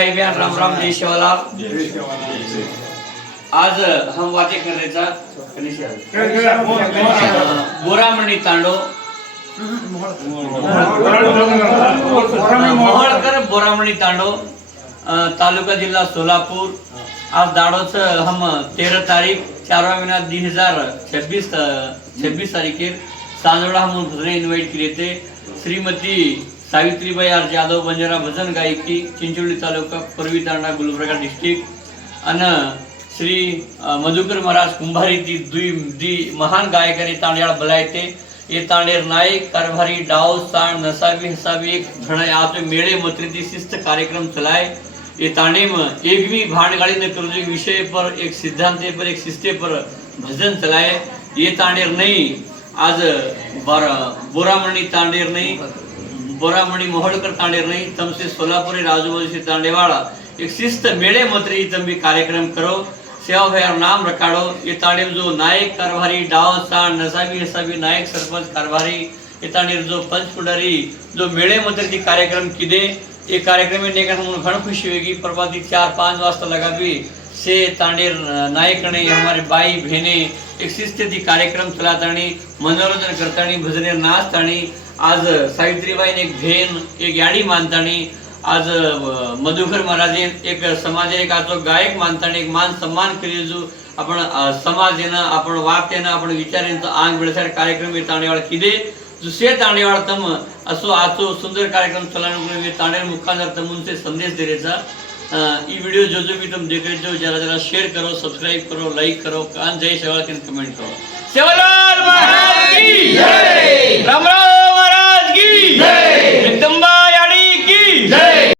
भाई बहन राम राम जय शिवलाल। आज हम बातें कर रहे था बोरामणी तांडो मोहळकर बोरामणी तांडो तालुका जिल्हा सोलापूर। आज दाडोच हम 13 तारीख 4 महीना 2026 तारीखेर सांजोड़ा हम भजने इन्वाइट किए थे। श्रीमती सावित्रीबाई आर जाधव बंजारा भजन गायकी चिंचोली तालुका पूर्वी तांडा गुलबर्गा डिस्ट्रिक्ट अन श्री मधुकर महाराज कुंभारी दी महान गायकाने तांड्याला बोलायते। ये तांडेर नायक कारभारी डाव साण नसावी हसावी एक धड़ा आज मेले मतरीती शिस्त कार्यक्रम चलाए। ये तांडे में एक भी भांडगाड़ी न करो विषय पर एक सिद्धांत पर एक शिस्ते पर भजन चलाए। ये तांडेर नहीं आज बोरामणी तांडेर नहीं बोरामणी मोहळकर तांडेर नहीं तमसे सोलापुरी राजूबाजू से तांडेवाड़ा एक शिस्त मेले मतरी तम भी कार्यक्रम करो सेवा भाई नाम रखाड़ो। ये तांडे जो नायक कारभारी डाव साण नसावी हसावी नायक सरपंच कारभारी ये तांडे जो पंच पुंडारी जो मेले मतरी कार्यक्रम किदे ये कार्यक्रम में नेकर हम घण खुशी होगी। प्रभाती 4-5 वाजता लगा भी से तांडेर नायक ने हमारे भाई बहने एक शिस्त थी कार्यक्रम चलातानी मनोरंजन करतानी भजने नाचतानी। आज सावित्रीबाई ने एक भेन एक याडी मानतानी आज मधुकर महाराज एक समाज एक आजो गायक मानतानी एक मान सम्मान करियो जो आपण समाजेन आपण वाक्यन आपण विचारेन आंग बेळसार कार्यक्रम में तांडेवाळ किदे दुसरे तांडेवाळ तम असो आजो सुंदर कार्यक्रम चलाने तांडेर मुखांदर तमुनसे संदेश दे रेचा। ये वीडियो जो भी तुम देख रहे हो जरा जरा शेयर करो सब्सक्राइब करो लाइक करो कान जय सेवा कमेंट करो सेवा।